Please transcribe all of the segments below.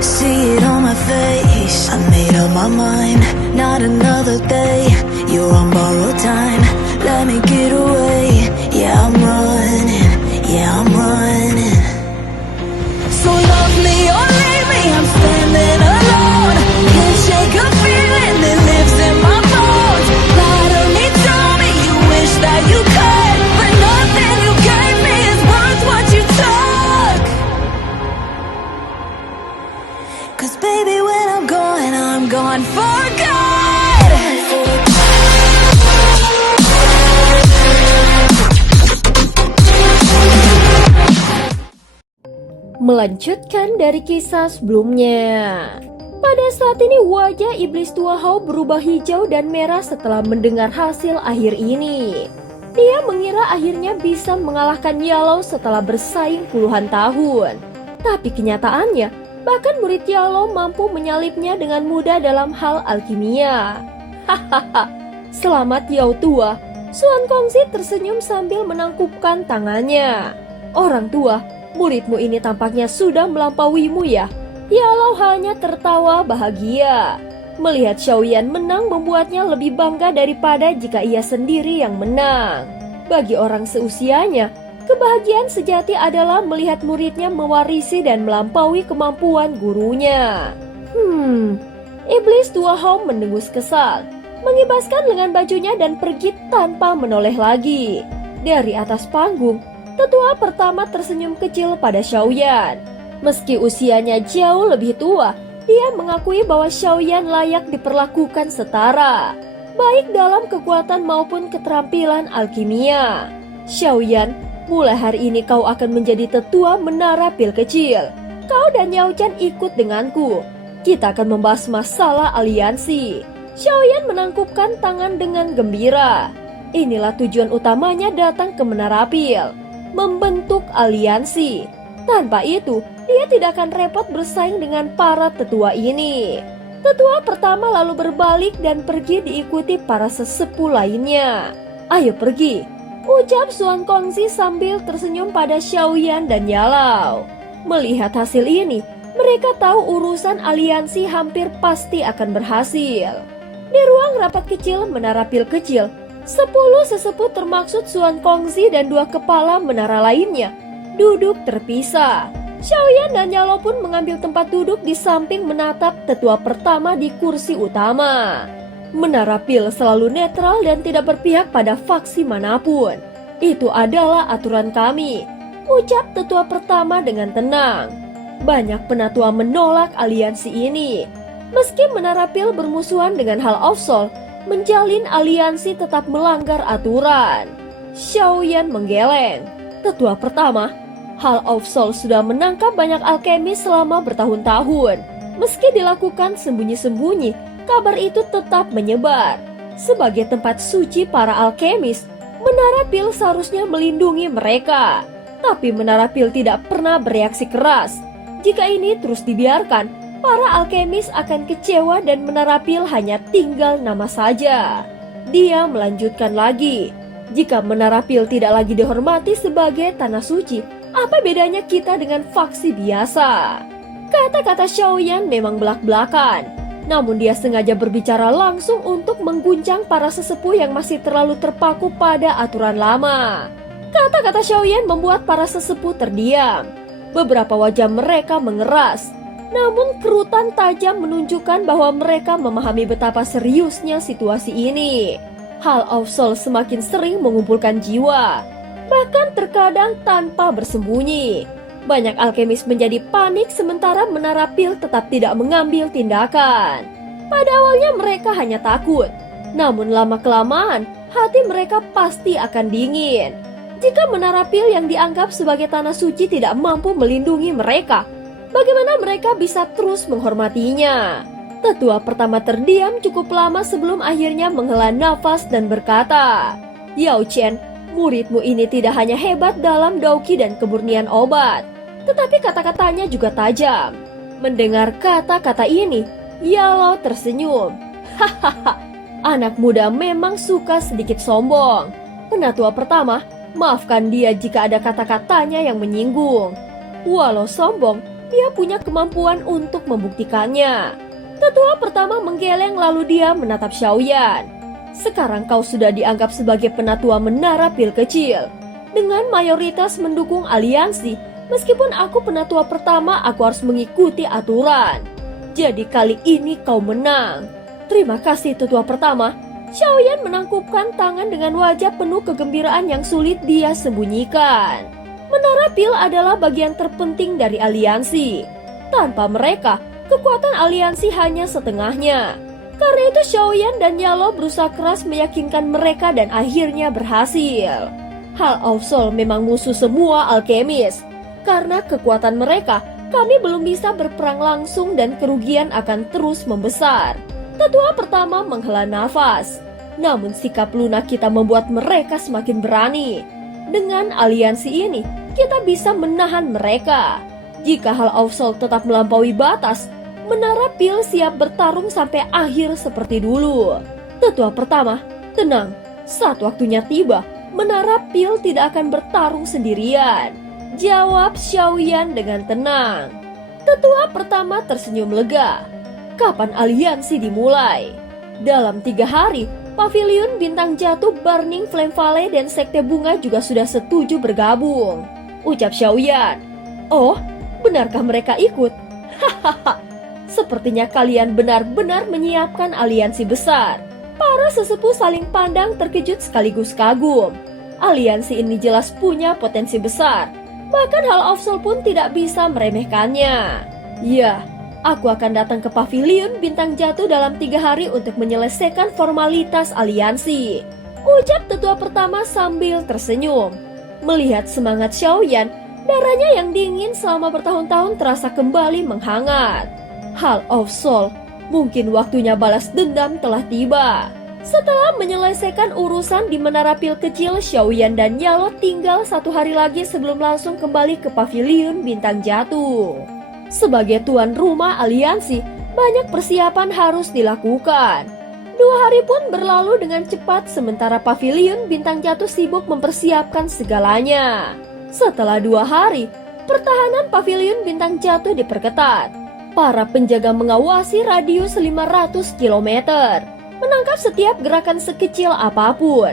See it on my face, I made up my mind. Not another day, you're on borrowed time. Let me get away, yeah I'm running, yeah I'm running. So love me or leave me, I'm standing alone. Can't shake a feeling that lives in my bones. Lie to me, tell me you wish that you could, but nothing you gave me is worth what you took. Cause baby when I'm gone for good. Melanjutkan dari kisah sebelumnya. Pada saat ini wajah iblis tua Hao berubah hijau dan merah setelah mendengar hasil akhir ini. Dia mengira akhirnya bisa mengalahkan Yalou setelah bersaing puluhan tahun. Tapi kenyataannya, bahkan murid Yalou mampu menyalipnya dengan mudah dalam hal alkimia. Hahaha, selamat Yao tua. Suan Kongzi tersenyum sambil menangkupkan tangannya. Orang tua, muridmu ini tampaknya sudah melampauimu ya. Yalou hanya tertawa bahagia. Melihat Xiaoyan menang membuatnya lebih bangga daripada jika ia sendiri yang menang. Bagi orang seusianya, kebahagiaan sejati adalah melihat muridnya mewarisi dan melampaui kemampuan gurunya. Iblis tua Hao mendengus kesal, mengibaskan lengan bajunya dan pergi tanpa menoleh lagi. Dari atas panggung, tetua pertama tersenyum kecil pada Xiaoyan. Meski usianya jauh lebih tua, dia mengakui bahwa Xiaoyan layak diperlakukan setara, baik dalam kekuatan maupun keterampilan alkimia. Xiaoyan, mulai hari ini kau akan menjadi tetua menara pil kecil. Kau dan Yao Chan ikut denganku. Kita akan membahas masalah aliansi. Xiaoyan menangkupkan tangan dengan gembira. Inilah tujuan utamanya datang ke menara pil, membentuk aliansi. Tanpa itu, dia tidak akan repot bersaing dengan para tetua ini. Tetua pertama lalu berbalik dan pergi diikuti para sesepuh lainnya. Ayo pergi, ucap Suan Kongzi sambil tersenyum pada Xiaoyan dan Yalou. Melihat hasil ini, mereka tahu urusan aliansi hampir pasti akan berhasil. Di ruang rapat kecil menara pil kecil, 10 sesepuh termaksud Suan Kongzi dan 2 kepala menara lainnya duduk terpisah. Xiaoyan dan Yalou pun mengambil tempat duduk di samping menatap tetua pertama di kursi utama. Menara pil selalu netral dan tidak berpihak pada faksi manapun. Itu adalah aturan kami, ucap tetua pertama dengan tenang. Banyak penatua menolak aliansi ini. Meski menara pil bermusuhan dengan Hall of Soul, menjalin aliansi tetap melanggar aturan. Xiaoyan menggeleng. Tetua pertama, Hall of Soul sudah menangkap banyak alkemis selama bertahun-tahun. Meski dilakukan sembunyi-sembunyi, kabar itu tetap menyebar. Sebagai tempat suci para alkemis, menara pil seharusnya melindungi mereka. Tapi menara pil tidak pernah bereaksi keras. Jika ini terus dibiarkan, para alkemis akan kecewa dan menara pil hanya tinggal nama saja. Dia melanjutkan lagi, jika menara pil tidak lagi dihormati sebagai tanah suci, apa bedanya kita dengan faksi biasa? Kata-kata Xiaoyan memang belak-belakan, namun dia sengaja berbicara langsung untuk mengguncang para sesepuh yang masih terlalu terpaku pada aturan lama. Kata-kata Xiaoyan membuat para sesepuh terdiam. Beberapa wajah mereka mengeras, namun kerutan tajam menunjukkan bahwa mereka memahami betapa seriusnya situasi ini. Hall of Soul semakin sering mengumpulkan jiwa, bahkan terkadang tanpa bersembunyi. Banyak alkemis menjadi panik sementara menara pil tetap tidak mengambil tindakan. Pada awalnya mereka hanya takut, namun lama-kelamaan hati mereka pasti akan dingin. Jika menara pil yang dianggap sebagai tanah suci tidak mampu melindungi mereka, bagaimana mereka bisa terus menghormatinya? Tetua pertama terdiam cukup lama sebelum akhirnya menghela nafas dan berkata, Yao Chen, muridmu ini tidak hanya hebat dalam dauki dan kemurnian obat, tetapi kata-katanya juga tajam. Mendengar kata-kata ini, Yalou tersenyum. Hahaha, anak muda memang suka sedikit sombong. Penatua pertama, maafkan dia jika ada kata-katanya yang menyinggung. Walau sombong, dia punya kemampuan untuk membuktikannya. Tetua pertama menggeleng lalu dia menatap Xiaoyan. Sekarang kau sudah dianggap sebagai penatua menara pil kecil. Dengan mayoritas mendukung aliansi, meskipun aku penatua pertama, aku harus mengikuti aturan. Jadi kali ini kau menang. Terima kasih tetua pertama. Xiaoyan menangkupkan tangan dengan wajah penuh kegembiraan yang sulit dia sembunyikan. Menara pil adalah bagian terpenting dari aliansi. Tanpa mereka, kekuatan aliansi hanya setengahnya. Karena itu Xiaoyan dan Yalo berusaha keras meyakinkan mereka dan akhirnya berhasil. Hal of Soul memang musuh semua alkemis. Karena kekuatan mereka, kami belum bisa berperang langsung dan kerugian akan terus membesar. Tetua pertama menghela nafas. Namun sikap lunak kita membuat mereka semakin berani. Dengan aliansi ini, kita bisa menahan mereka. Jika Hall of Soul tetap melampaui batas, Menara Pil siap bertarung sampai akhir seperti dulu. Tetua pertama, tenang. Saat waktunya tiba, Menara Pil tidak akan bertarung sendirian. Jawab Xiaoyan dengan tenang. Tetua pertama tersenyum lega. Kapan aliansi dimulai? Dalam 3 hari, Pavilion Bintang Jatuh, Burning Flame Valley, dan Sekte Bunga juga sudah setuju bergabung. Ucap Xiaoyan. Oh, benarkah mereka ikut? Hahaha, sepertinya kalian benar-benar menyiapkan aliansi besar. Para sesepuh saling pandang terkejut sekaligus kagum. Aliansi ini jelas punya potensi besar. Bahkan Hall of Soul pun tidak bisa meremehkannya. Ya, aku akan datang ke Pavilion Bintang Jatuh dalam 3 hari untuk menyelesaikan formalitas aliansi. Ucap tetua pertama sambil tersenyum. Melihat semangat Xiaoyan, darahnya yang dingin selama bertahun-tahun terasa kembali menghangat. Hall of Soul, mungkin waktunya balas dendam telah tiba. Setelah menyelesaikan urusan di Menara Pil kecil, Xiaoyan dan Yalo tinggal 1 hari lagi sebelum langsung kembali ke Pavilion Bintang Jatuh. Sebagai tuan rumah aliansi, banyak persiapan harus dilakukan. 2 hari pun berlalu dengan cepat sementara Pavilion Bintang Jatuh sibuk mempersiapkan segalanya. Setelah 2 hari, pertahanan Pavilion Bintang Jatuh diperketat. Para penjaga mengawasi radius 500 km, menangkap setiap gerakan sekecil apapun.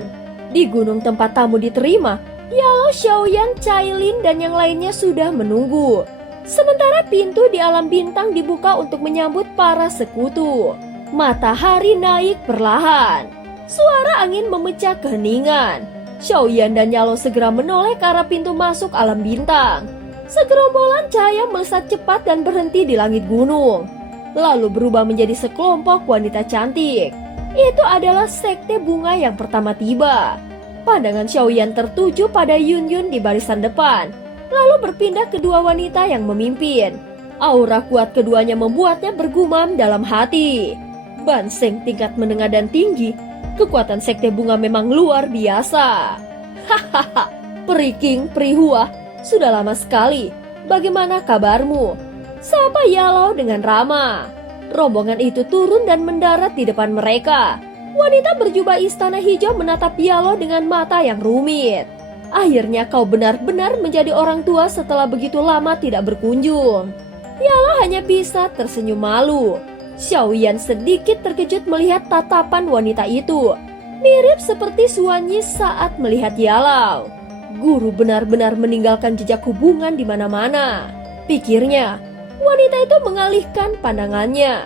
Di gunung tempat tamu diterima, Yalo, Xiaoyan, Cailin, dan yang lainnya sudah menunggu. Sementara pintu di alam bintang dibuka untuk menyambut para sekutu. Matahari naik perlahan. Suara angin memecah keheningan. Xiaoyan dan Yalo segera menoleh ke arah pintu masuk alam bintang. Segerombolan cahaya melesat cepat dan berhenti di langit gunung. Lalu berubah menjadi sekelompok wanita cantik. Itu adalah Sekte Bunga yang pertama tiba. Pandangan Xiaoyan tertuju pada Yun Yun di barisan depan, lalu berpindah ke 2 wanita yang memimpin. Aura kuat keduanya membuatnya bergumam dalam hati. Banseng tingkat menengah dan tinggi, kekuatan Sekte Bunga memang luar biasa. Hahaha, Periking, Prihua, sudah lama sekali. Bagaimana kabarmu? Sapa Yalo dengan ramah. Rombongan itu turun dan mendarat di depan mereka. Wanita berjubah istana hijau menatap Yalo dengan mata yang rumit. Akhirnya kau benar-benar menjadi orang tua setelah begitu lama tidak berkunjung. Yalo hanya bisa tersenyum malu. Xiaoyan sedikit terkejut melihat tatapan wanita itu. Mirip seperti Suanyi saat melihat Yalo. Guru benar-benar meninggalkan jejak hubungan di mana-mana. Pikirnya, wanita itu mengalihkan pandangannya.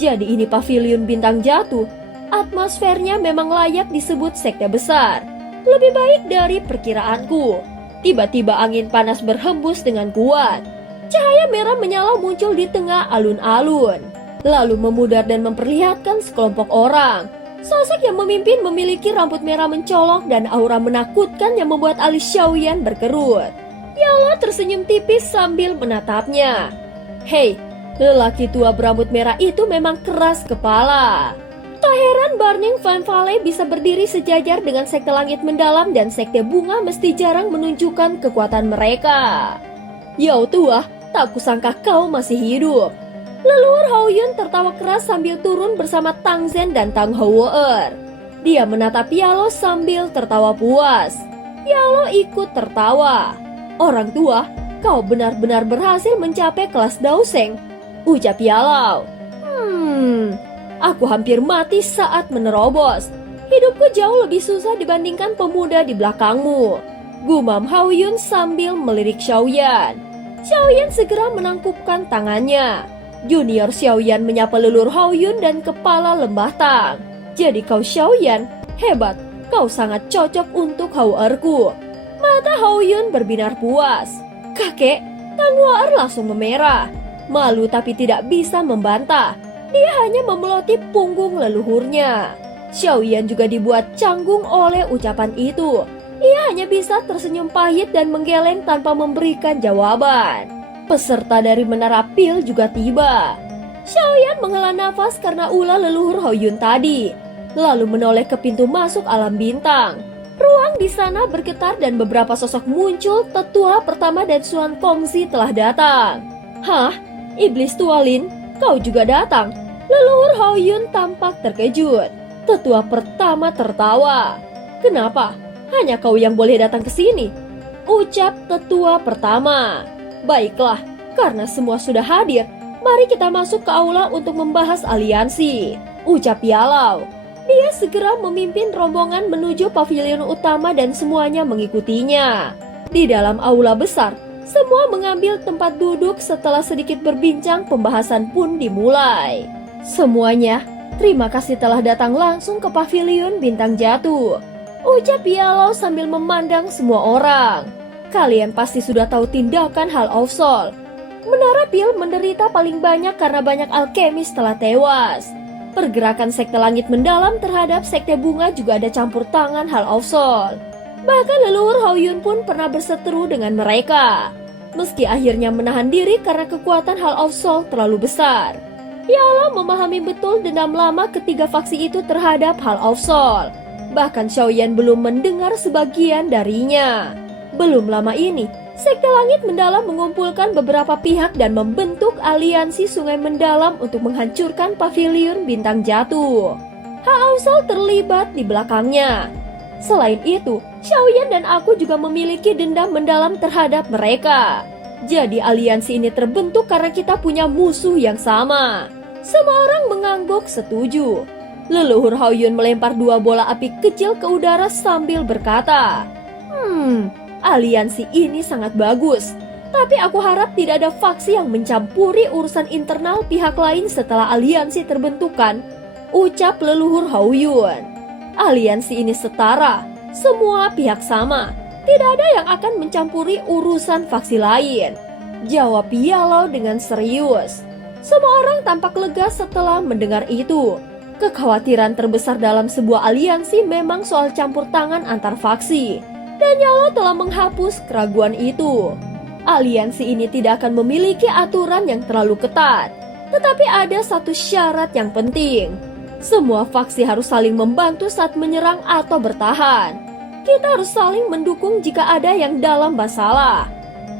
Jadi ini Pavilion Bintang Jatuh. Atmosfernya memang layak disebut sekte besar. Lebih baik dari perkiraanku. Tiba-tiba angin panas berhembus dengan kuat. Cahaya merah menyala muncul di tengah alun-alun. Lalu memudar dan memperlihatkan sekelompok orang. Sosok yang memimpin memiliki rambut merah mencolok dan aura menakutkan yang membuat alis Xiaoyan berkerut. Yalo tersenyum tipis sambil menatapnya. Hei, lelaki tua berambut merah itu memang keras kepala. Tak heran Burning Flame Valley bisa berdiri sejajar dengan Sekte Langit Mendalam dan Sekte Bunga mesti jarang menunjukkan kekuatan mereka. Yao tua, tak kusangka kau masih hidup. Leluhur Hao Yun tertawa keras sambil turun bersama Tang Zhen dan Tang Houer. Dia menatap Yalo sambil tertawa puas. Yalo ikut tertawa. Orang tua, kau benar-benar berhasil mencapai kelas Daoseng, ucap Yalao. Aku hampir mati saat menerobos. Hidupku jauh lebih susah dibandingkan pemuda di belakangmu, gumam Hao Yun sambil melirik Xiaoyan. Xiaoyan segera menangkupkan tangannya. Junior Xiaoyan menyapa leluhur Hao Yun dan kepala lembah Tang. Jadi kau Xiaoyan, hebat, kau sangat cocok untuk Hauerku. Mata Hao Yun berbinar puas. Kakek, Tang Hauer langsung memerah. Malu tapi tidak bisa membantah. Dia hanya memeloti punggung leluhurnya. Xiaoyan juga dibuat canggung oleh ucapan itu. Ia hanya bisa tersenyum pahit dan menggeleng tanpa memberikan jawaban. Peserta dari Menara Pil juga tiba. Xiaoyan menghela nafas karena ulah leluhur Hao Yun tadi, lalu menoleh ke pintu masuk alam bintang. Ruang di sana bergetar dan beberapa sosok muncul. Tetua pertama dan Xuan Kongzi telah datang. Hah? Iblis tua Lin, kau juga datang? Leluhur Hao Yun tampak terkejut. Tetua pertama tertawa. Kenapa? Hanya kau yang boleh datang ke sini, ucap tetua pertama. Baiklah, karena semua sudah hadir, mari kita masuk ke aula untuk membahas aliansi, ucap Yalao. Dia segera memimpin rombongan menuju pavilion utama dan semuanya mengikutinya. Di dalam aula besar, semua mengambil tempat duduk. Setelah sedikit berbincang, pembahasan pun dimulai. Semuanya, terima kasih telah datang langsung ke pavilion Bintang Jatuh, ucap Yalao sambil memandang semua orang. Kalian pasti sudah tahu tindakan Hall of Soul. Menara Pil menderita paling banyak karena banyak alkemis telah tewas. Pergerakan sekte langit mendalam terhadap sekte bunga juga ada campur tangan Hall of Soul. Bahkan leluhur Hao Yun pun pernah berseteru dengan mereka. Meski akhirnya menahan diri karena kekuatan Hall of Soul terlalu besar. Yalao memahami betul dendam lama ketiga faksi itu terhadap Hall of Soul. Bahkan Xiaoyan belum mendengar sebagian darinya. Belum lama ini, sekte langit mendalam mengumpulkan beberapa pihak dan membentuk aliansi sungai mendalam untuk menghancurkan pavilion Bintang Jatuh. Hao Soul terlibat di belakangnya. Selain itu, Xiaoyan dan aku juga memiliki dendam mendalam terhadap mereka. Jadi aliansi ini terbentuk karena kita punya musuh yang sama. Semua orang mengangguk setuju. Leluhur Hao Yun melempar 2 bola api kecil ke udara sambil berkata, aliansi ini sangat bagus. Tapi aku harap tidak ada faksi yang mencampuri urusan internal pihak lain setelah aliansi terbentukan, ucap leluhur Hao Yun. Aliansi ini setara, semua pihak sama. Tidak ada yang akan mencampuri urusan faksi lain, jawab Yalao dengan serius. Semua orang tampak lega setelah mendengar itu. Kekhawatiran terbesar dalam sebuah aliansi memang soal campur tangan antar faksi. Dan Yalao telah menghapus keraguan itu. Aliansi ini tidak akan memiliki aturan yang terlalu ketat. Tetapi ada satu syarat yang penting. Semua faksi harus saling membantu saat menyerang atau bertahan. Kita harus saling mendukung jika ada yang dalam masalah.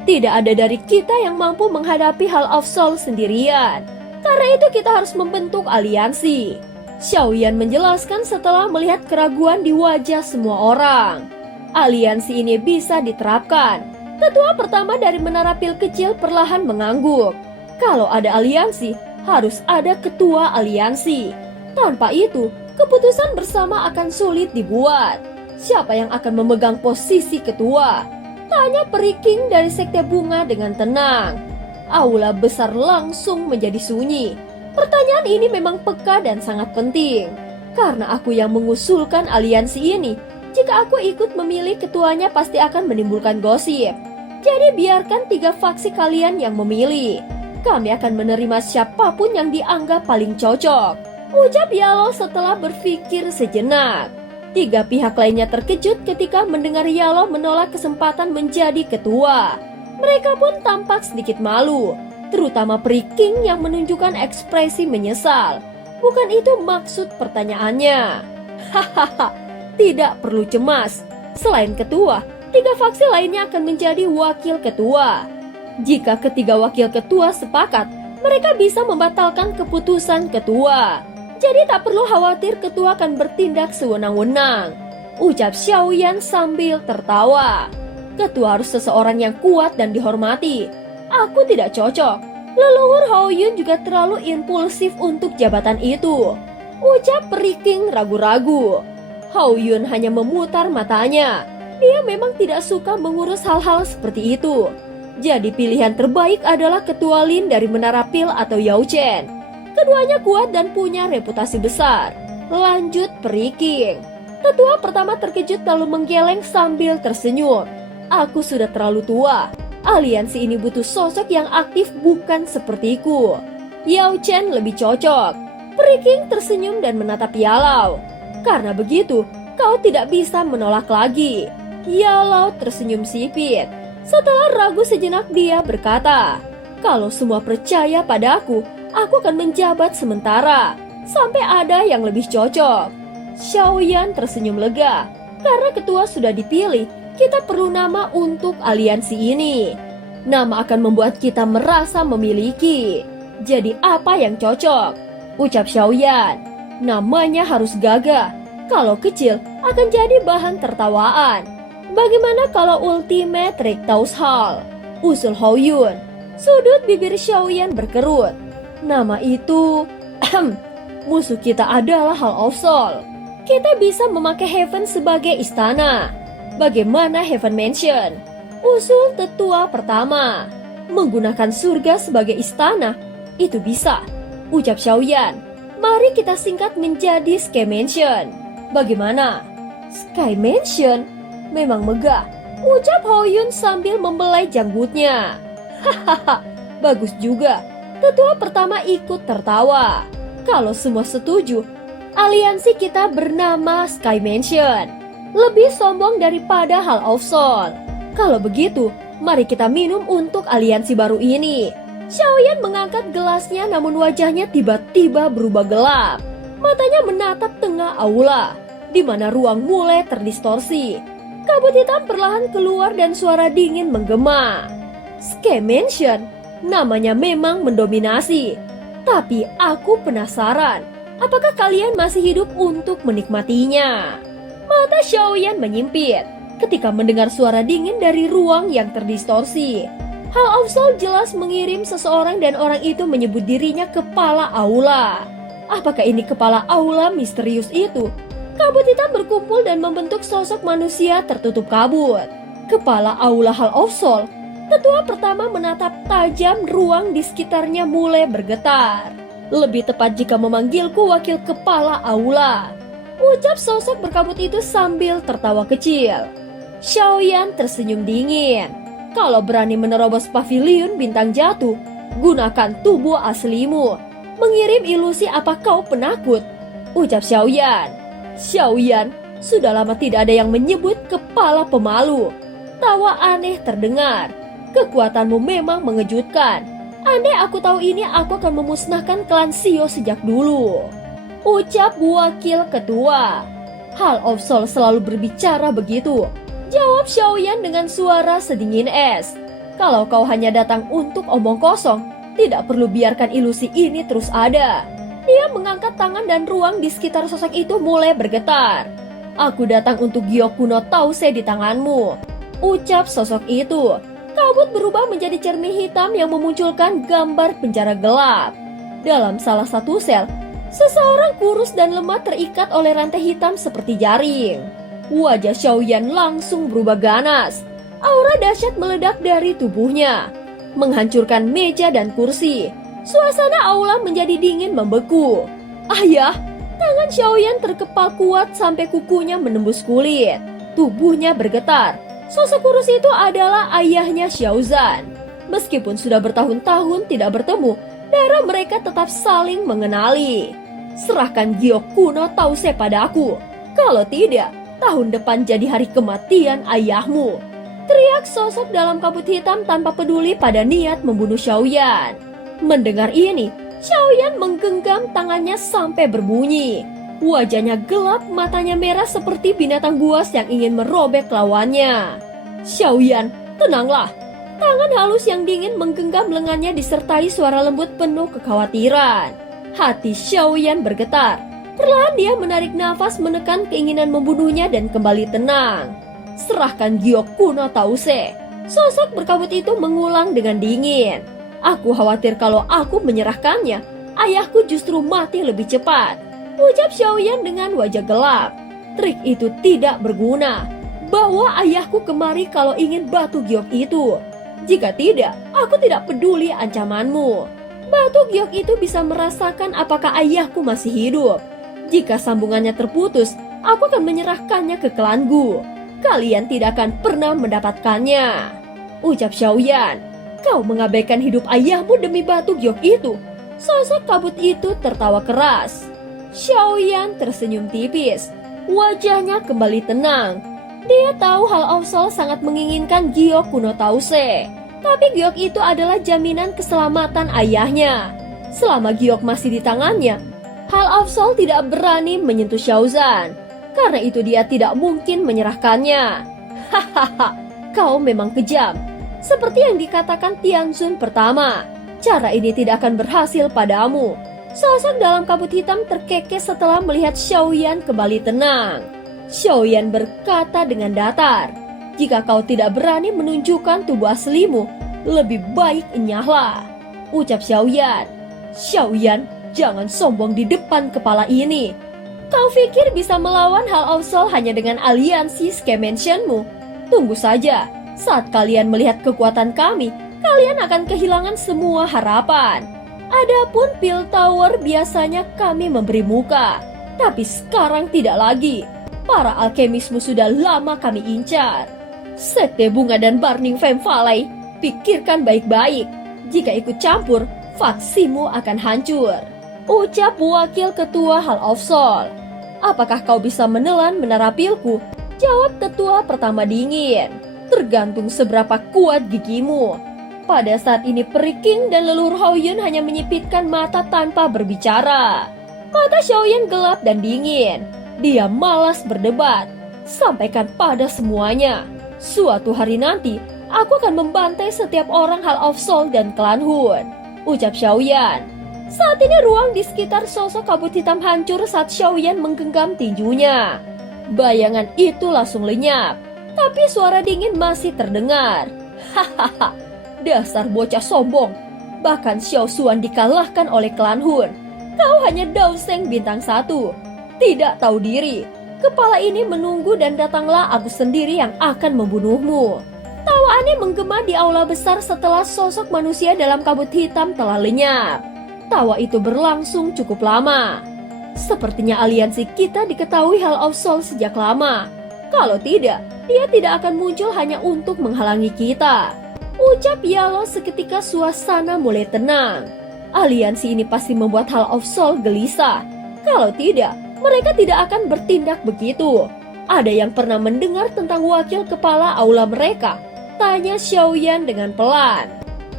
Tidak ada dari kita yang mampu menghadapi Hall of Soul sendirian. Karena itu kita harus membentuk aliansi. Xiaoyan menjelaskan setelah melihat keraguan di wajah semua orang. Aliansi ini bisa diterapkan. Tetua pertama dari Menara Pil kecil perlahan mengangguk. Kalau ada aliansi, harus ada ketua aliansi. Tanpa itu, keputusan bersama akan sulit dibuat. Siapa yang akan memegang posisi ketua? Tanya Peri King dari Sekte Bunga dengan tenang. Aula besar langsung menjadi sunyi. Pertanyaan ini memang peka dan sangat penting. Karena aku yang mengusulkan aliansi ini, jika aku ikut memilih ketuanya pasti akan menimbulkan gosip. Jadi biarkan 3 faksi kalian yang memilih. Kami akan menerima siapapun yang dianggap paling cocok, ucap Yalao setelah berpikir sejenak. 3 pihak lainnya terkejut ketika mendengar Yalao menolak kesempatan menjadi ketua. Mereka pun tampak sedikit malu, terutama Peri King yang menunjukkan ekspresi menyesal. Bukan itu maksud pertanyaannya. Hahaha, tidak perlu cemas. Selain ketua, 3 faksi lainnya akan menjadi wakil ketua. Jika ketiga wakil ketua sepakat, mereka bisa membatalkan keputusan ketua. Jadi tak perlu khawatir ketua akan bertindak sewenang-wenang, ucap Xiaoyan sambil tertawa. Ketua harus seseorang yang kuat dan dihormati. Aku tidak cocok. Leluhur Hao Yun juga terlalu impulsif untuk jabatan itu. Ucap Peri King ragu-ragu. Hao Yun hanya memutar matanya. Dia memang tidak suka mengurus hal-hal seperti itu. Jadi pilihan terbaik adalah Ketua Lin dari Menara Pil atau Yao Chen. Keduanya kuat dan punya reputasi besar. Lanjut Peri King. Ketua pertama terkejut lalu menggeleng sambil tersenyum. Aku sudah terlalu tua. Aliansi ini butuh sosok yang aktif, bukan sepertiku. Yao Chen lebih cocok. Peri King tersenyum dan menatap Yalau. Karena begitu, kau tidak bisa menolak lagi. Yalau tersenyum sipit. Setelah ragu sejenak dia berkata, kalau semua percaya padaku, aku akan menjabat sementara sampai ada yang lebih cocok. Xiaoyan tersenyum lega. Karena ketua sudah dipilih, kita perlu nama untuk aliansi ini. Nama akan membuat kita merasa memiliki. Jadi apa yang cocok? Ucap Xiaoyan. Namanya harus gagah. Kalau kecil akan jadi bahan tertawaan. Bagaimana kalau Ultimate Rectus Hall? Usul Hao Yun. Sudut bibir Xiaoyan berkerut. Nama itu... musuh kita adalah Hall of Soul. Kita bisa memakai Heaven sebagai istana. Bagaimana Heaven Mansion? Usul tetua pertama. Menggunakan surga sebagai istana, itu bisa. Ucap Xiaoyan. Mari kita singkat menjadi Sky Mansion. Bagaimana? Sky Mansion? Memang megah. Ucap Hao Yun sambil membelai janggutnya. Hahaha, bagus juga. Tetua pertama ikut tertawa. Kalau semua setuju, aliansi kita bernama Sky Mansion. Lebih sombong daripada Hall of Soul. Kalau begitu, mari kita minum untuk aliansi baru ini. Xiaoyan mengangkat gelasnya namun wajahnya tiba-tiba berubah gelap. Matanya menatap tengah aula, di mana ruang mulai terdistorsi. Kabut hitam perlahan keluar dan suara dingin menggema. Sky Mansion, namanya memang mendominasi. Tapi aku penasaran, apakah kalian masih hidup untuk menikmatinya? Mata Xiaoyan menyimpit ketika mendengar suara dingin dari ruang yang terdistorsi. Hall of Soul jelas mengirim seseorang dan orang itu menyebut dirinya kepala aula. Apakah ini kepala aula misterius itu? Kabut hitam berkumpul dan membentuk sosok manusia tertutup kabut. Kepala aula Hall of Soul. Tetua pertama menatap tajam ruang di sekitarnya mulai bergetar. Lebih tepat jika memanggilku wakil kepala aula. Ucap sosok berkabut itu sambil tertawa kecil. Xiaoyan tersenyum dingin. Kalau berani menerobos pavilion bintang jatuh, gunakan tubuh aslimu. Mengirim ilusi apa kau penakut? Ucap Xiaoyan. Xiaoyan, sudah lama tidak ada yang menyebut kepala pemalu. Tawa aneh terdengar. Kekuatanmu memang mengejutkan. Andai aku tahu ini, aku akan memusnahkan klan Xio sejak dulu. Ucap wakil ketua. Hall of Soul selalu berbicara begitu. Jawab Xiaoyan dengan suara sedingin es. Kalau kau hanya datang untuk omong kosong, tidak perlu biarkan ilusi ini terus ada. Dia mengangkat tangan dan ruang di sekitar sosok itu mulai bergetar. Aku datang untuk Gyoku no Tause di tanganmu. Ucap sosok itu. Kabut berubah menjadi cermin hitam yang memunculkan gambar penjara gelap. Dalam salah satu sel, seseorang kurus dan lemah terikat oleh rantai hitam seperti jaring. Wajah Xiaoyan langsung berubah ganas. Aura dahsyat meledak dari tubuhnya, menghancurkan meja dan kursi. Suasana aula menjadi dingin membeku. Ayah, tangan Xiaoyan terkepal kuat sampai kukunya menembus kulit. Tubuhnya bergetar. Sosok kurus itu adalah ayahnya Xiaozan. Meskipun sudah bertahun-tahun tidak bertemu, darah mereka tetap saling mengenali. Serahkan Gyoku no Tause padaku. Kalau tidak, tahun depan jadi hari kematian ayahmu. Teriak sosok dalam kabut hitam tanpa peduli pada niat membunuh Xiaoyan. Mendengar ini, Xiaoyan menggenggam tangannya sampai berbunyi. Wajahnya gelap, matanya merah seperti binatang buas yang ingin merobek lawannya. Xiaoyan, tenanglah. Tangan halus yang dingin menggenggam lengannya disertai suara lembut penuh kekhawatiran. Hati Xiaoyan bergetar. Perlahan dia menarik nafas menekan keinginan membunuhnya dan kembali tenang. serahkan giok kuno Tause. Sosok berkabut itu mengulang dengan dingin. Aku khawatir kalau aku menyerahkannya, ayahku justru mati lebih cepat, ucap Xiaoyan dengan wajah gelap. Trik itu tidak berguna. Bawa ayahku kemari kalau ingin batu giok itu. Jika tidak, aku tidak peduli ancamanmu. Batu giok itu bisa merasakan apakah ayahku masih hidup. Jika sambungannya terputus, aku akan menyerahkannya ke klanku. Kalian tidak akan pernah mendapatkannya, ucap Xiaoyan. Kau mengabaikan hidup ayahmu demi batu giok itu. Sosok kabut itu tertawa keras. Xiaoyan tersenyum tipis. Wajahnya kembali tenang. Dia tahu Hal of Soul sangat menginginkan giok kuno Tause. Tapi giok itu adalah jaminan keselamatan ayahnya. Selama giok masih di tangannya, Hal of Soul tidak berani menyentuh Xiaozan. Karena itu dia tidak mungkin menyerahkannya. Hahaha, kau memang kejam. Seperti yang dikatakan Tianzun pertama, cara ini tidak akan berhasil padamu. Sosok dalam kabut hitam terkekeh setelah melihat Xiaoyan kembali tenang. Xiaoyan berkata dengan datar, jika kau tidak berani menunjukkan tubuh aslimu, lebih baik enyahlah, ucap Xiaoyan. Xiaoyan, jangan sombong di depan kepala ini. Kau pikir bisa melawan Hal of Soul hanya dengan aliansi Skemensionmu? Tunggu saja, saat kalian melihat kekuatan kami, kalian akan kehilangan semua harapan. Adapun Pil Tower biasanya kami memberi muka, tapi sekarang tidak lagi. Para alkemismu sudah lama kami incar. Sekte Bunga dan Burning Flame Valley, pikirkan baik-baik. Jika ikut campur, faksimu akan hancur, ucap wakil ketua Hal of Soul. Apakah kau bisa menelan menara pilku? Jawab tetua pertama dingin. Tergantung seberapa kuat gigimu. Pada saat ini Peri King dan leluhur Haoyun hanya menyipitkan mata tanpa berbicara. Mata Xiaoyan gelap dan dingin. Dia malas berdebat. Sampaikan pada semuanya. Suatu hari nanti, aku akan membantai setiap orang Hal of Soul dan klan Hun, ucap Xiaoyan. Saat ini ruang di sekitar sosok kabut hitam hancur saat Xiaoyan menggenggam tinjunya. Bayangan itu langsung lenyap, tapi suara dingin masih terdengar. Hahaha, dasar bocah sombong. Bahkan Xiao Xuan dikalahkan oleh klan Hun. Kau hanya Daoseng bintang 1. Tidak tahu diri. Kepala ini menunggu dan datanglah aku sendiri yang akan membunuhmu. Tawaannya menggema di aula besar setelah sosok manusia dalam kabut hitam telah lenyap. Tawa itu berlangsung cukup lama. Sepertinya aliansi kita diketahui Hal of Soul sejak lama. Kalau tidak, dia tidak akan muncul hanya untuk menghalangi kita, ucap Yalo seketika suasana mulai tenang. Aliansi ini pasti membuat Hal of Soul gelisah. Kalau tidak, mereka tidak akan bertindak begitu. Ada yang pernah mendengar tentang wakil kepala aula mereka? Tanya Xiaoyan dengan pelan.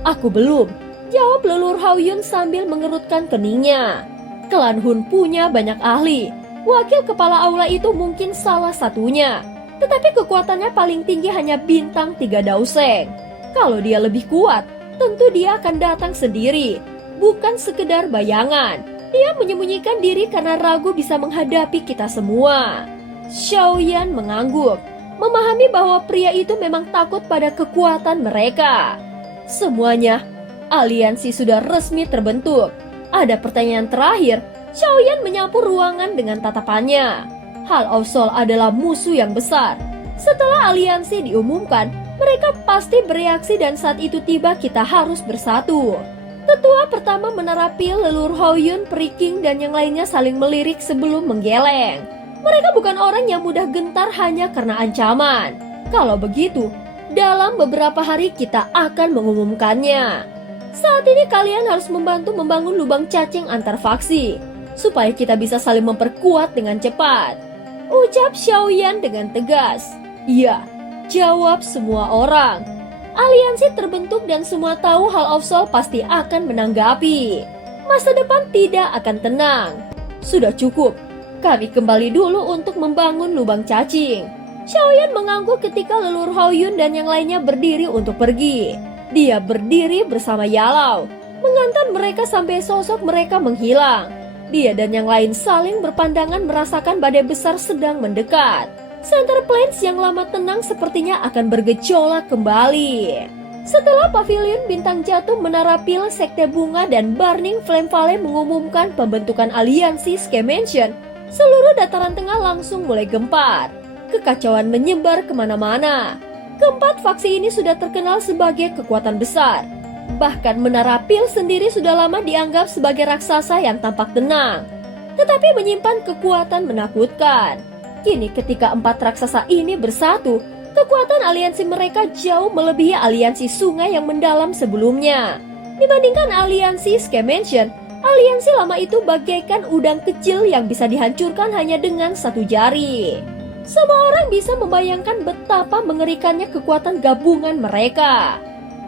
Aku belum, jawab leluhur Haoyun sambil mengerutkan keningnya. Klan Hun punya banyak ahli. Wakil kepala aula itu mungkin salah satunya. Tetapi kekuatannya paling tinggi hanya bintang 3 Daoseng. Kalau dia lebih kuat, tentu dia akan datang sendiri. Bukan sekedar bayangan. Dia menyembunyikan diri karena ragu bisa menghadapi kita semua. Xiaoyan mengangguk, memahami bahwa pria itu memang takut pada kekuatan mereka. Semuanya, aliansi sudah resmi terbentuk. Ada pertanyaan terakhir. Xiaoyan menyapu ruangan dengan tatapannya. Hal of Soul adalah musuh yang besar. Setelah aliansi diumumkan, mereka pasti bereaksi dan saat itu tiba kita harus bersatu. Tetua pertama menerapi leluhur Haoyun, Peri King dan yang lainnya saling melirik sebelum menggeleng. Mereka bukan orang yang mudah gentar hanya karena ancaman. Kalau begitu, dalam beberapa hari kita akan mengumumkannya. Saat ini kalian harus membantu membangun lubang cacing antar faksi, supaya kita bisa saling memperkuat dengan cepat, ucap Xiaoyan dengan tegas. Iya, jawab semua orang. Aliansi terbentuk dan semua tahu Hal of Soul pasti akan menanggapi. Masa depan tidak akan tenang. Sudah cukup, kami kembali dulu untuk membangun lubang cacing. Xiaoyan mengangguk ketika leluhur Haoyun dan yang lainnya berdiri untuk pergi. Dia berdiri bersama Yalau, mengantar mereka sampai sosok mereka menghilang. Dia dan yang lain saling berpandangan merasakan badai besar sedang mendekat. Center Plains yang lama tenang sepertinya akan bergejolak kembali. Setelah Paviliun Bintang Jatuh, Menara Pil, Sekte Bunga, dan Burning Flame Valley mengumumkan pembentukan aliansi Sky Mansion, seluruh dataran tengah langsung mulai gempar. Kekacauan menyebar kemana-mana. Keempat faksi ini sudah terkenal sebagai kekuatan besar. Bahkan Menara Pil sendiri sudah lama dianggap sebagai raksasa yang tampak tenang, tetapi menyimpan kekuatan menakutkan. Kini ketika empat raksasa ini bersatu, kekuatan aliansi mereka jauh melebihi aliansi sungai yang mendalam sebelumnya. Dibandingkan aliansi Sky Mansion, aliansi lama itu bagaikan udang kecil yang bisa dihancurkan hanya dengan satu jari. Semua orang bisa membayangkan betapa mengerikannya kekuatan gabungan mereka.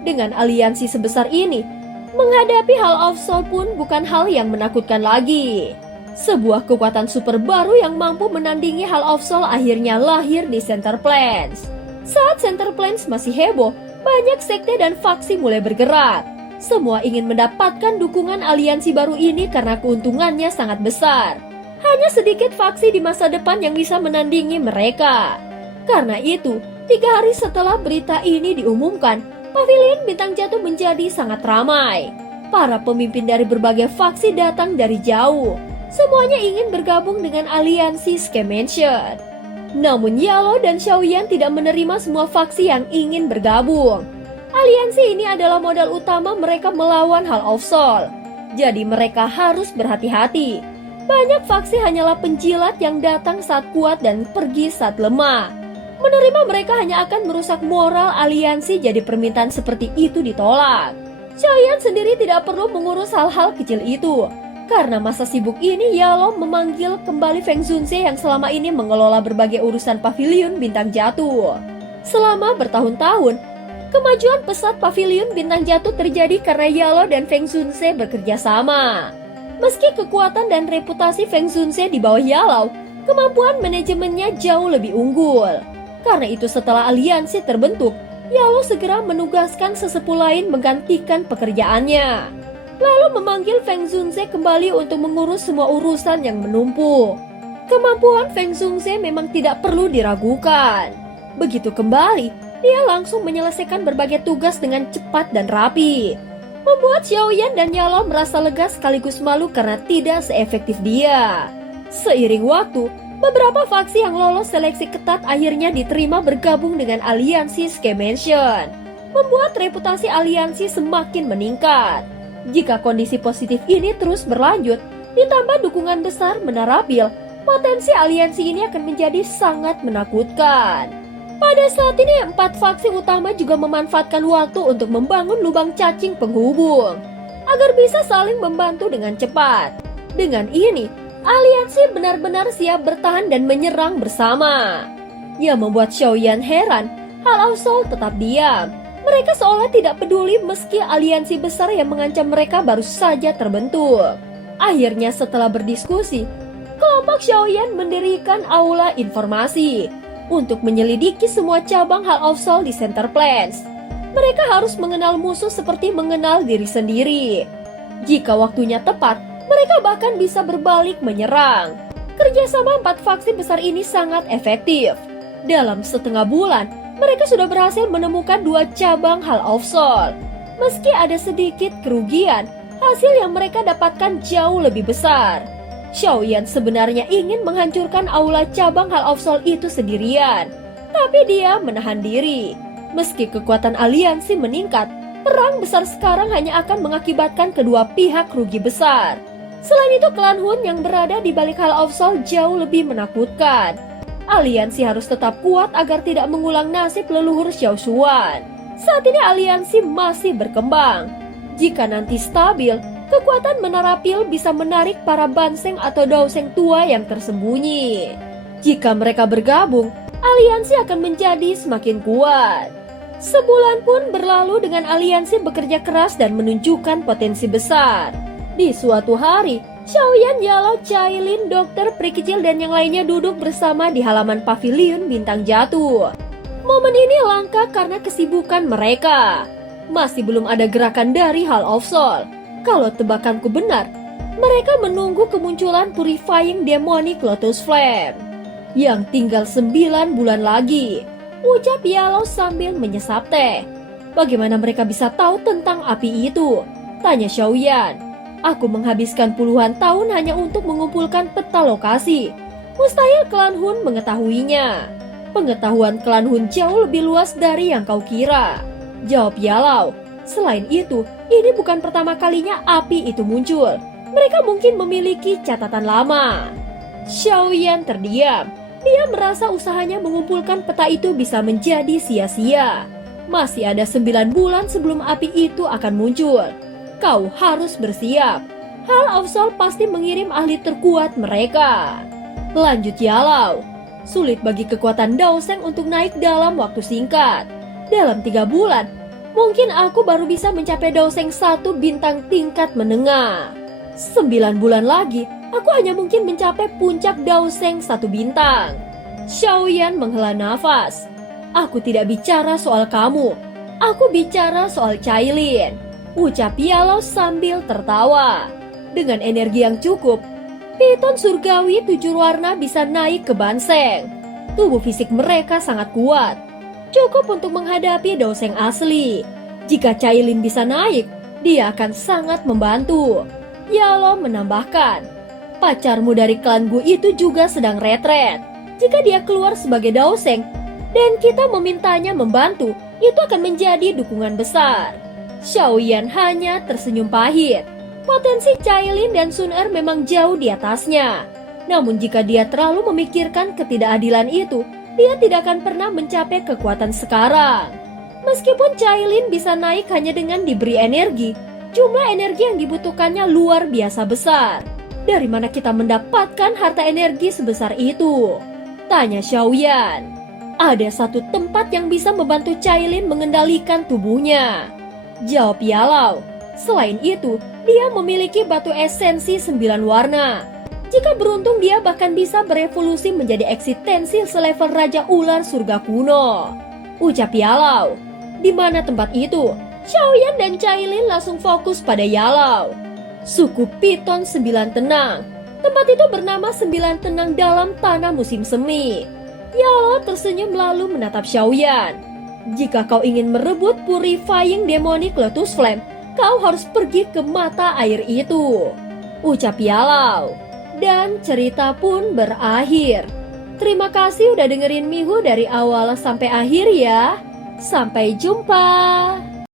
Dengan aliansi sebesar ini, menghadapi Hall of Soul pun bukan hal yang menakutkan lagi. Sebuah kekuatan super baru yang mampu menandingi Hall of Soul akhirnya lahir di Center Plains. Saat Center Plains masih heboh, banyak sekte dan faksi mulai bergerak. Semua ingin mendapatkan dukungan aliansi baru ini karena keuntungannya sangat besar. Hanya sedikit faksi di masa depan yang bisa menandingi mereka. Karena itu, 3 hari setelah berita ini diumumkan, Paviliun Bintang Jatuh menjadi sangat ramai. Para pemimpin dari berbagai faksi datang dari jauh. Semuanya ingin bergabung dengan aliansi Sky Mansion. Namun Yalo dan Xiaoyan tidak menerima semua faksi yang ingin bergabung. Aliansi ini adalah modal utama mereka melawan Hall of Soul. Jadi mereka harus berhati-hati. Banyak faksi hanyalah penjilat yang datang saat kuat dan pergi saat lemah. Menerima mereka hanya akan merusak moral aliansi, jadi permintaan seperti itu ditolak. Xiaoyan sendiri tidak perlu mengurus hal-hal kecil itu. Karena masa sibuk ini, Yalo memanggil kembali Feng Zunze yang selama ini mengelola berbagai urusan Paviliun Bintang Jatuh. Selama bertahun-tahun, kemajuan pesat Paviliun Bintang Jatuh terjadi karena Yalo dan Feng Zunze bekerja sama. Meski kekuatan dan reputasi Feng Zunze di bawah Yalo, kemampuan manajemennya jauh lebih unggul. Karena itu setelah aliansi terbentuk, Yalo segera menugaskan sesepuh lain menggantikan pekerjaannya. Lalu memanggil Feng Zunze kembali untuk mengurus semua urusan yang menumpuk. Kemampuan Feng Zunze memang tidak perlu diragukan. Begitu kembali, dia langsung menyelesaikan berbagai tugas dengan cepat dan rapi. Membuat Xiaoyan dan Yalo merasa lega sekaligus malu karena tidak seefektif dia. Seiring waktu, beberapa faksi yang lolos seleksi ketat akhirnya diterima bergabung dengan aliansi Sky Mansion. Membuat reputasi aliansi semakin meningkat. Jika kondisi positif ini terus berlanjut, ditambah dukungan besar Menara Pil, potensi aliansi ini akan menjadi sangat menakutkan. Pada saat ini, 4 faksi utama juga memanfaatkan waktu untuk membangun lubang cacing penghubung, agar bisa saling membantu dengan cepat. Dengan ini, aliansi benar-benar siap bertahan dan menyerang bersama. Yang membuat Xiaoyan heran, Hall of Soul tetap diam. Mereka seolah tidak peduli meski aliansi besar yang mengancam mereka baru saja terbentuk. Akhirnya setelah berdiskusi, kelompok Xiaoyan mendirikan aula informasi untuk menyelidiki semua cabang Hall of Soul di Center Plains. Mereka harus mengenal musuh seperti mengenal diri sendiri. Jika waktunya tepat, mereka bahkan bisa berbalik menyerang. Kerjasama 4 faksi besar ini sangat efektif. Dalam setengah bulan, mereka sudah berhasil menemukan 2 cabang Hall of Soul. Meski ada sedikit kerugian, hasil yang mereka dapatkan jauh lebih besar. Xiaoyan sebenarnya ingin menghancurkan aula cabang Hall of Soul itu sendirian, tapi dia menahan diri. Meski kekuatan aliansi meningkat, perang besar sekarang hanya akan mengakibatkan kedua pihak rugi besar. Selain itu, klan Hun yang berada di balik Hall of Soul jauh lebih menakutkan. Aliansi harus tetap kuat agar tidak mengulang nasib leluhur Xiao Xuan. Saat ini aliansi masih berkembang. Jika nanti stabil, kekuatan Menara Pil bisa menarik para Banseng atau Daoseng tua yang tersembunyi. Jika mereka bergabung, aliansi akan menjadi semakin kuat. Sebulan pun berlalu dengan aliansi bekerja keras dan menunjukkan potensi besar. Di suatu hari, Xiaoyan, Yalo, Cailin, Dokter, Pri Kecil, dan yang lainnya duduk bersama di halaman Paviliun Bintang Jatuh. Momen ini langka karena kesibukan mereka. Masih belum ada gerakan dari Hall of Soul. Kalau tebakanku benar, mereka menunggu kemunculan Purifying Demonic Lotus Flame. Yang tinggal 9 bulan lagi, ucap Yalo sambil menyesap teh. Bagaimana mereka bisa tahu tentang api itu? Tanya Xiaoyan. Aku menghabiskan puluhan tahun hanya untuk mengumpulkan peta lokasi. Mustahil klan Hun mengetahuinya. Pengetahuan klan Hun jauh lebih luas dari yang kau kira, jawab Yalau. Selain itu, ini bukan pertama kalinya api itu muncul. Mereka mungkin memiliki catatan lama. Xiaoyan terdiam. Dia merasa usahanya mengumpulkan peta itu bisa menjadi sia-sia. Masih ada 9 bulan sebelum api itu akan muncul. Kau harus bersiap. Hal Afsal pasti mengirim ahli terkuat mereka. Lanjut Yalau. Sulit bagi kekuatan Daoseng untuk naik dalam waktu singkat. Dalam 3 bulan, mungkin aku baru bisa mencapai Daoseng 1 bintang tingkat menengah. 9 bulan lagi, aku hanya mungkin mencapai puncak Daoseng 1 bintang. Xiaoyan menghela nafas. Aku tidak bicara soal kamu. Aku bicara soal Cailin, ucap Yalau sambil tertawa. Dengan energi yang cukup, piton surgawi 7 warna bisa naik ke Banseng. Tubuh fisik mereka sangat kuat, cukup untuk menghadapi Daoseng asli. Jika Cailin bisa naik, dia akan sangat membantu. Yalo menambahkan, pacarmu dari klan Gu itu juga sedang retret. Jika dia keluar sebagai Daoseng dan kita memintanya membantu, itu akan menjadi dukungan besar. Xiaoyan hanya tersenyum pahit. Potensi Cailin dan Sun Er memang jauh di atasnya. Namun jika dia terlalu memikirkan ketidakadilan itu, dia tidak akan pernah mencapai kekuatan sekarang. Meskipun Cailin bisa naik hanya dengan diberi energi, jumlah energi yang dibutuhkannya luar biasa besar. Dari mana kita mendapatkan harta energi sebesar itu? Tanya Xiaoyan. Ada satu tempat yang bisa membantu Cailin mengendalikan tubuhnya, jawab Yalau. Selain itu, dia memiliki batu esensi 9 warna. Jika beruntung, dia bahkan bisa berevolusi menjadi eksistensi selevel Raja Ular Surga kuno, ucap Yalau. Di mana tempat itu? Xiaoyan dan Cailin langsung fokus pada Yalau. Suku Piton 9 Tenang. Tempat itu bernama 9 Tenang dalam tanah musim semi. Yalau tersenyum lalu menatap Xiaoyan. Jika kau ingin merebut Purifying Demonic Lotus Flame, kau harus pergi ke mata air itu, ucap Yalau. Dan cerita pun berakhir. Terima kasih udah dengerin Mihu dari awal sampai akhir ya. Sampai jumpa.